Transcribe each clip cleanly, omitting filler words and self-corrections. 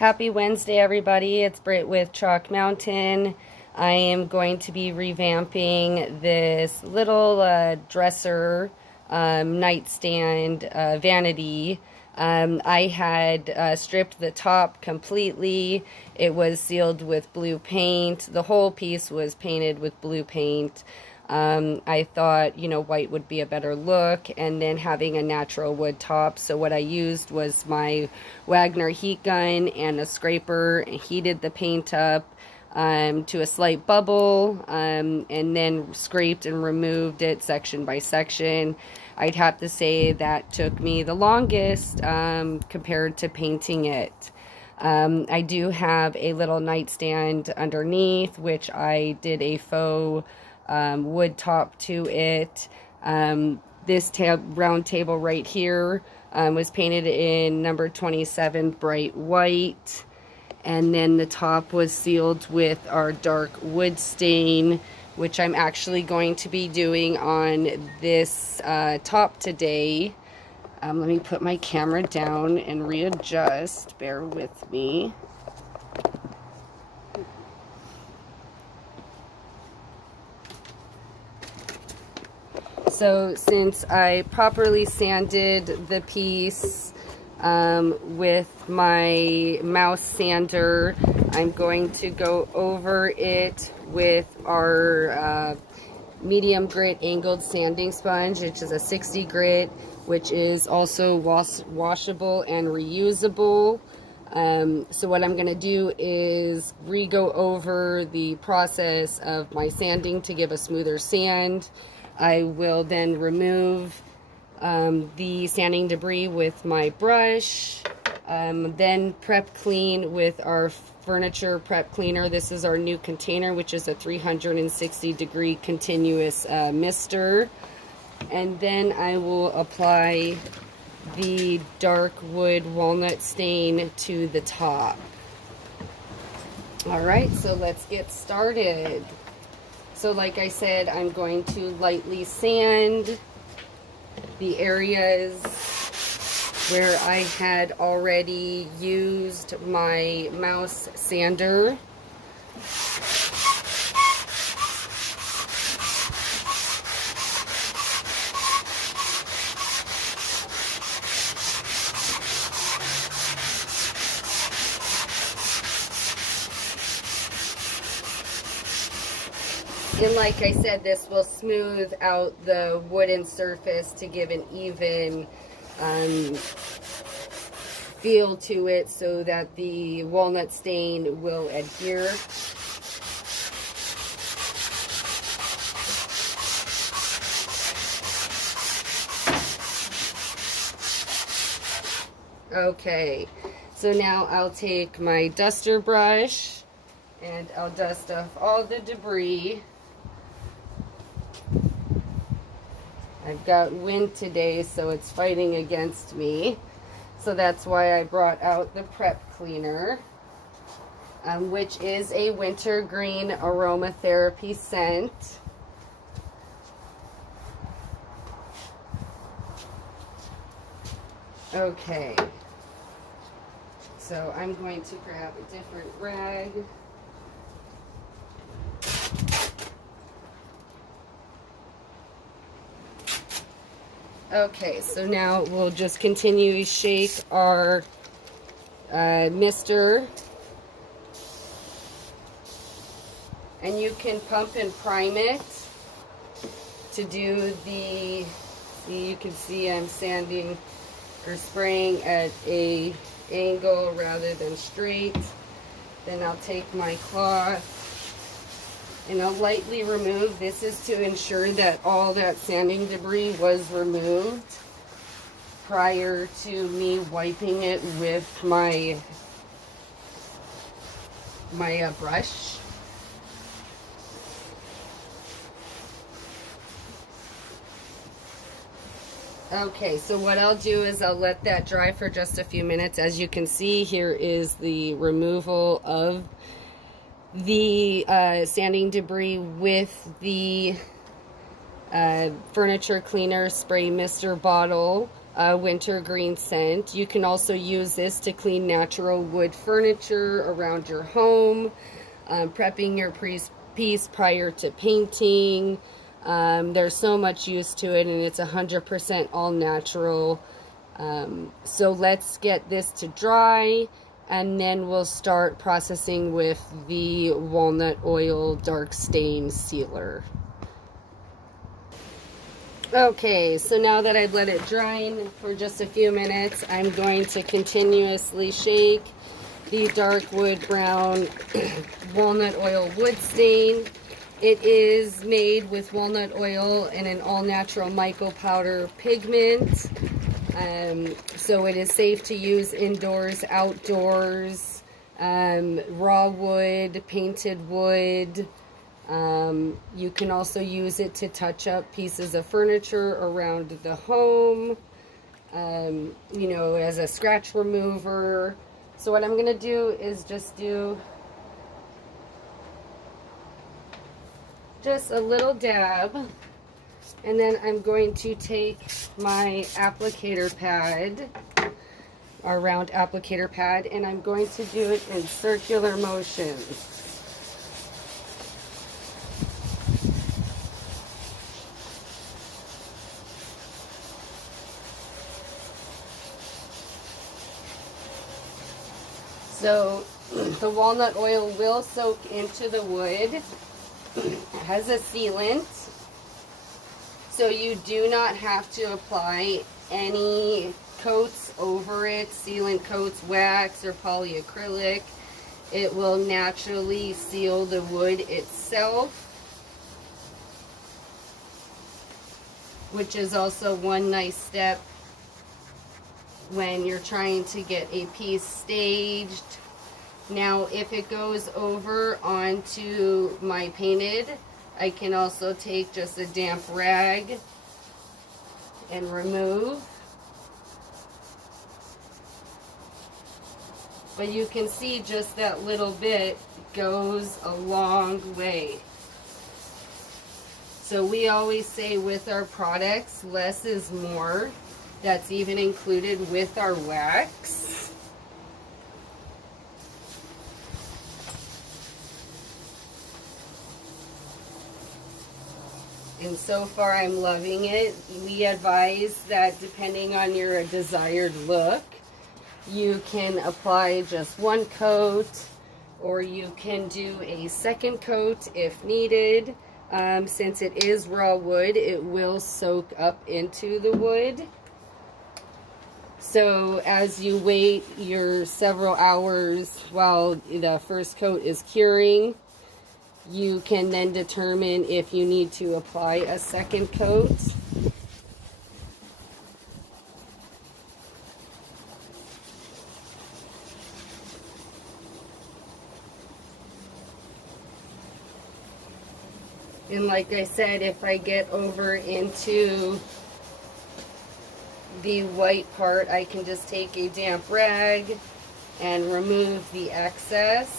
Happy Wednesday, everybody. It's Britt with Chalk Mountain. I am going to be revamping this little dresser nightstand vanity. I had stripped the top completely. It was sealed with blue paint. The whole piece was painted with blue paint. I thought, white would be a better look, and then having a natural wood top. So what I used was my Wagner heat gun and a scraper, and heated the paint up to a slight bubble, and then scraped and removed it section by section. I'd have to say that took me the longest compared to painting it. I do have a little nightstand underneath, which I did a faux wood top to it. This round table right here was painted in number 27 bright white, and then the top was sealed with our dark wood stain, which I'm actually going to be doing on this top today. Let me put my camera down and readjust. Bear with me. So since I properly sanded the piece with my mouse sander, I'm going to go over it with our medium grit angled sanding sponge, which is a 60 grit, which is also washable and reusable. So what I'm going to do is re-go over the process of my sanding to give a smoother sand. I will then remove the sanding debris with my brush, then prep clean with our furniture prep cleaner. This is our new container, which is a 360-degree continuous mister. And then I will apply the dark wood walnut stain to the top. All right, so let's get started. So like I said, I'm going to lightly sand the areas where I had already used my mouse sander. And like I said, this will smooth out the wooden surface to give an even feel to it so that the walnut stain will adhere. Okay, so now I'll take my duster brush and I'll dust off all the debris. I've got wind today, so it's fighting against me. So that's why I brought out the prep cleaner, which is a wintergreen aromatherapy scent. Okay. So I'm going to grab a different rag. Okay, so now we'll just continue to shake our mister. And you can pump and prime it to do the, you can see I'm sanding or spraying at a angle rather than straight. Then I'll take my cloth and I'll lightly remove. This is to ensure that all that sanding debris was removed prior to me wiping it with my brush. Okay, so what I'll do is I'll let that dry for just a few minutes. As you can see, here is the removal of the sanding debris with the furniture cleaner spray mister bottle. wintergreen scent. You can also use this to clean natural wood furniture around your home, prepping your piece prior to painting. There's so much use to it, and it's 100% all natural. So let's get this to dry, and then we'll start processing with the walnut oil dark stain sealer. Okay, so now that I've let it dry for just a few minutes, I'm going to continuously shake the dark wood brown walnut oil wood stain. It is made with walnut oil and an all-natural mico powder pigment. So it is safe to use indoors, outdoors, raw wood, painted wood. You can also use it to touch up pieces of furniture around the home, you know, as a scratch remover. So what I'm going to do is just do just a little dab, and then I'm going to take my applicator pad, our round applicator pad, and I'm going to do it in circular motions. So the walnut oil will soak into the wood. It has a sealant, so you do not have to apply any coats over it, sealant coats, wax, or polyacrylic. It will naturally seal the wood itself, which is also one nice step when you're trying to get a piece staged. Now, if it goes over onto my painted, I can also take just a damp rag and remove. But you can see just that little bit goes a long way. So we always say with our products, less is more. That's even included with our wax. And so far I'm loving it. We advise that depending on your desired look, you can apply just one coat, or you can do a second coat if needed. Since it is raw wood, it will soak up into the wood. So as you wait your several hours while the first coat is curing, you can then determine if you need to apply a second coat. And like I said, if I get over into the white part, I can just take a damp rag and remove the excess.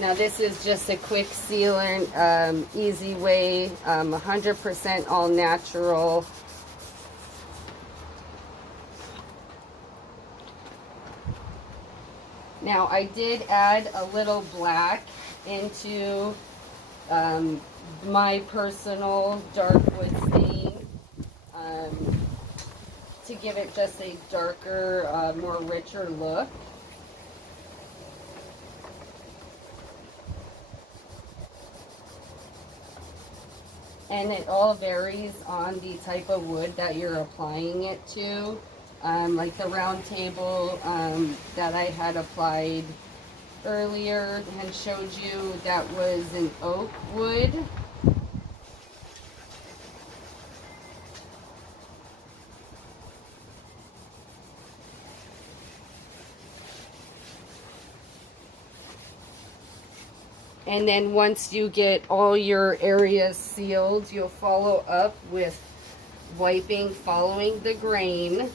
Now this is just a quick sealer, easy way, 100% all natural. Now I did add a little black into my personal dark wood stain to give it just a darker, more richer look. And it all varies on the type of wood that you're applying it to. Like the round table that I had applied earlier and showed you, that was an oak wood. And then once you get all your areas sealed, you'll follow up with wiping following the grain.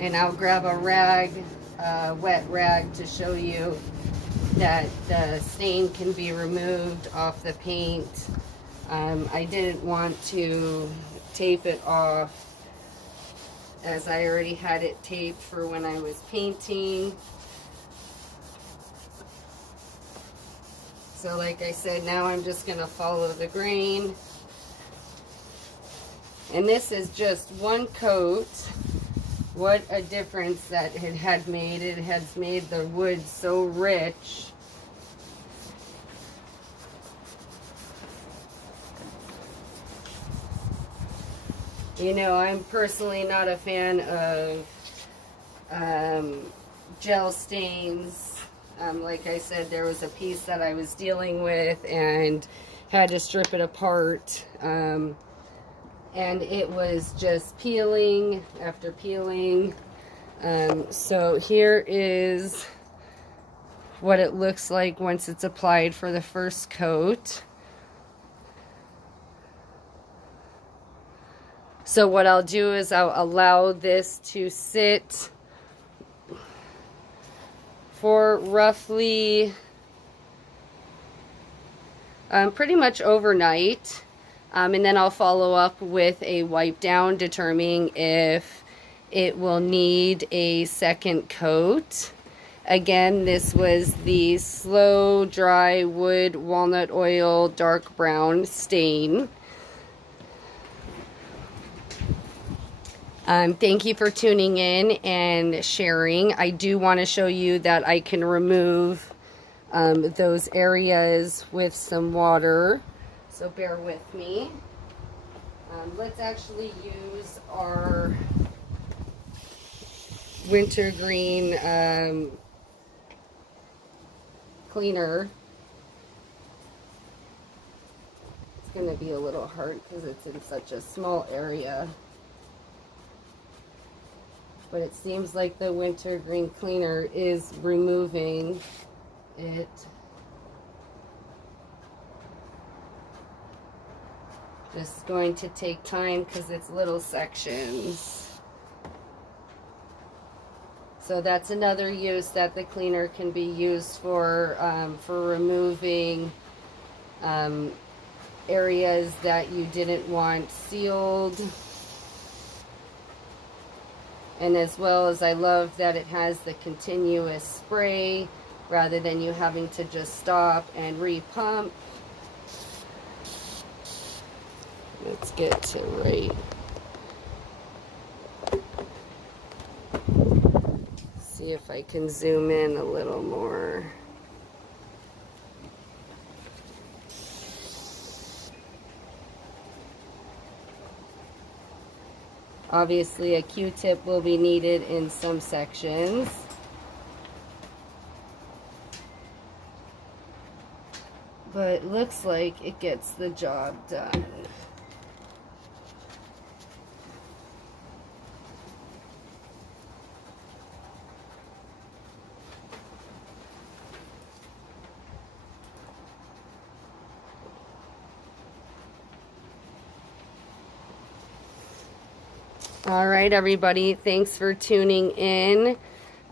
And I'll grab a rag wet rag to show you that the stain can be removed off the paint. I didn't want to tape it off as I already had it taped for when I was painting. So like I said, now I'm just going to follow the grain. And this is just one coat. What a difference that it had made. It has made the wood so rich. You know, I'm personally not a fan of gel stains. Like I said, there was a piece that I was dealing with and had to strip it apart. And it was just peeling after peeling. So here is what it looks like once it's applied for the first coat. So what I'll do is I'll allow this to sit for roughly pretty much overnight. And then I'll follow up with a wipe down, determining if it will need a second coat. Again, this was the Slow Dry Wood Walnut Oil Dark Brown stain. Thank you for tuning in and sharing. I do want to show you that I can remove those areas with some water. So bear with me. Let's actually use our wintergreen cleaner. It's going to be a little hard because it's in such a small area. But it seems like the wintergreen cleaner is removing it. Just going to take time because it's little sections. So that's another use that the cleaner can be used for removing areas that you didn't want sealed. And as well as I love that it has the continuous spray rather than you having to just stop and repump. Let's get to right. See if I can zoom in a little more. Obviously, a Q-tip will be needed in some sections. But it looks like it gets the job done. All right, everybody, thanks for tuning in.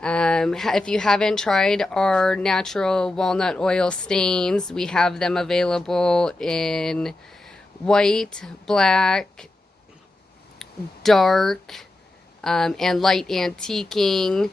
If you haven't tried our natural walnut oil stains, we have them available in white, black, dark, and light antiquing.